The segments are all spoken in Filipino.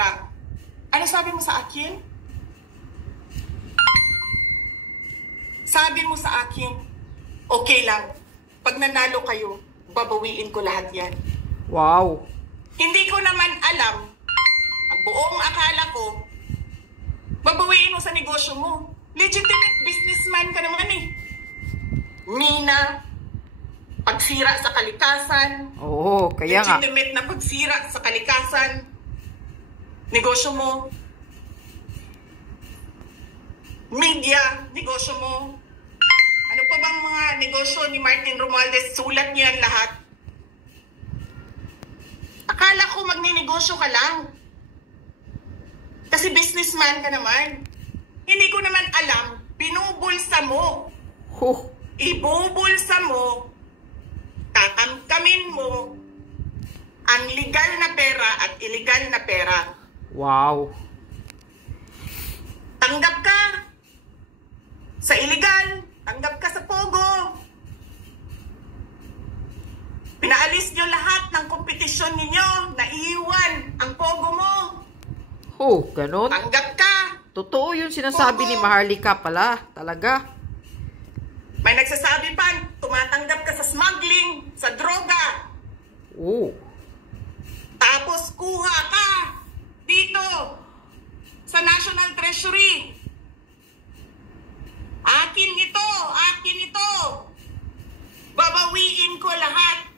pera. Ano sabi mo sa akin? Sabi mo sa akin, okay lang. Pag nanalo kayo, babawiin ko lahat yan. Wow. Hindi ko naman alam, ang buong akala ko, babawiin mo sa negosyo mo. Legitimate businessman ka naman eh. Mina, pagsira sa kalikasan. Oo, kaya nga. Legitimate na pagsira sa kalikasan. Negosyo mo. Media, negosyo mo. Ano pa bang mga negosyo ni Martin Romualdez? Sulat niyan lahat. Akala ko magninegosyo ka lang. Kasi businessman ka naman. Hindi ko naman alam, binubulsa mo. Ibubulsa mo, tatamtamin mo ang legal na pera at illegal na pera. Wow. Tanggap ka sa illegal, tanggap ka sa pogo. Pinaalis nyo lahat ng kompetisyon ninyo, naiiwan ang pogo mo. Oh, ganun? Tanggap ka. Totoo yung sinasabi ni Maharlika pala. Talaga. May nagsasabi pa, tumatanggap ka sa smuggling, sa droga. Oh. Tapos kuha ka dito sa National Treasury. Akin ito, akin ito. Babawiin ko lahat.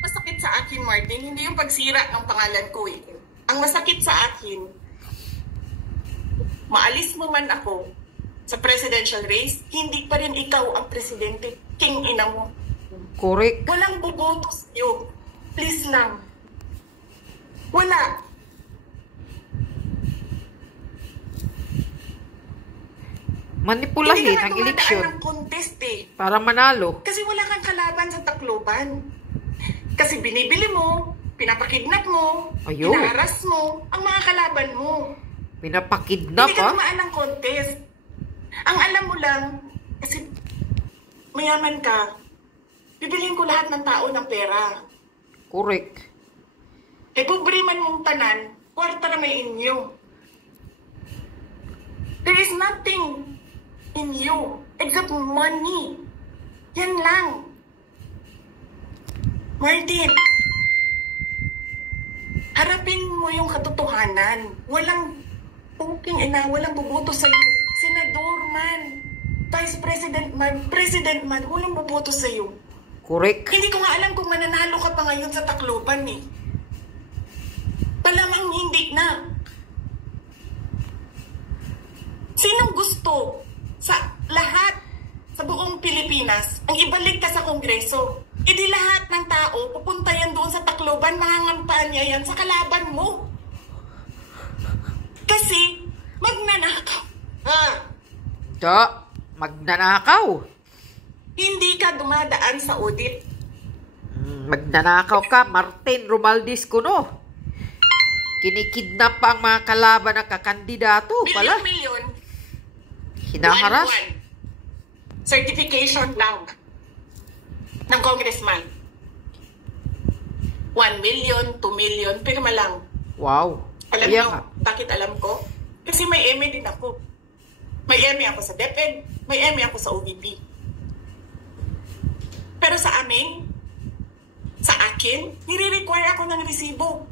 Masakit sa akin, Martin, hindi yung pagsira ng pangalan ko eh. Ang masakit sa akin, maalis mo man ako sa presidential race, hindi pa rin ikaw ang presidente. King ina mo. Correct. Walang boboto sa'yo. Please lang. Wala. Manipulahin ang Hindi eleksyon ka ng contest eh. para manalo. Kasi wala kang kalaban sa Tacloban. Kasi binibili mo, pinapakidnap mo, Ayun. hinaharas mo, ang mga kalaban mo. Pinapakidnap, Hindi ka dumaan ng contest. Ang alam mo lang, kasi mayaman ka, bibilihin ko lahat ng tao ng pera. Correct. Eh, pobre man mong tanan, kwarta na may inyo. There is nothing in you except money. Yan lang. Martin, harapin mo yung katotohanan. Walang puking ina, walang buboto sa'yo. Senador man, Vice President man, walang buboto sa'yo. Correct. Hindi ko nga alam kung mananalo ka pa ngayon sa Tacloban eh. Palamang hindi na. Sinong gusto sa lahat sa buong Pilipinas ang ibalik ka sa Kongreso? E di lahat ng tao pupunta yan doon sa Tacloban, mangangampanya yan sa kalaban mo. Kasi magnanakaw. Magnanakaw. Hindi ka dumadaan sa audit. Magnanakaw ka, Martin Romualdez kuno. Kinikidnap pa ang mga kalaban ng kakandidato pala. Milyon. Hinaharas. Certification lang ng congressman. 1 million, 2 million, pirma lang. Wow. Alam Kaya mo, nga. bakit alam ko? Kasi may MA din ako. May MA ako sa DepEd, may MA ako sa OVP. Pero sa amin, sa akin, nire-require ako ng resibo.